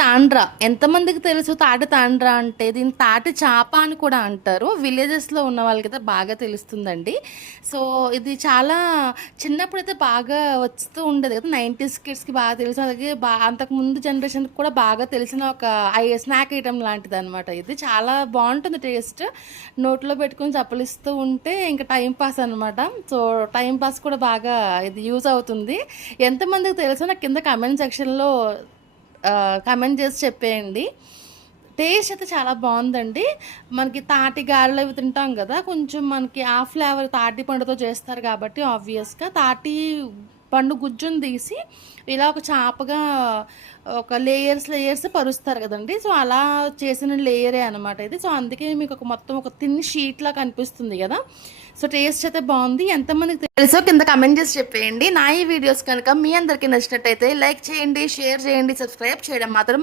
తాండ్ర ఎంతమందికి తెలుసు? తాటి తాండ్ర అంటే దీన్ని తాటి చాప అని కూడా అంటారు. విలేజెస్లో ఉన్న వాళ్ళకైతే బాగా తెలుస్తుందండి. సో ఇది చాలా చిన్నప్పుడైతే బాగా వస్తూ ఉండేది కదా, 90s కిడ్స్కి బాగా తెలుసు. అలాగే అంతకుముందు జనరేషన్కి కూడా బాగా తెలిసిన ఒక స్నాక్ ఐటమ్ లాంటిది అనమాట. ఇది చాలా బాగుంటుంది టేస్ట్. నోట్లో పెట్టుకుని చప్పలిస్తూ ఉంటే ఇంకా టైం పాస్ అనమాట. సో టైం పాస్ కూడా బాగా ఇది యూజ్ అవుతుంది. ఎంతమందికి తెలుసో నాకు కింద కమెంట్ సెక్షన్లో కమెంట్ చేసి చెప్పేయండి. టేస్ట్ అయితే చాలా బాగుందండి. మనకి తాటి గారెలు అవి తింటాం కదా, కొంచెం మనకి ఆ ఫ్లేవర్ తాటి పండుతో చేస్తారు కాబట్టి ఆబ్వియస్గా తాటి పండు గుజ్జును తీసి ఇలా ఒక చాపగా ఒక లేయర్స్ పరుస్తారు కదండి. సో అలా చేసిన లేయరే అనమాట ఇది. సో అందుకే మీకు ఒక మొత్తం ఒక తిన్ షీట్లా కనిపిస్తుంది కదా. సో టేస్ట్ అయితే బాగుంది. ఎంతమందికి తెలుసో కింద కమెంట్ చేసి చెప్పేయండి. నా ఈ వీడియోస్ కనుక మీ అందరికీ నచ్చినట్టయితే లైక్ చేయండి, షేర్ చేయండి, సబ్స్క్రైబ్ చేయడం మాత్రం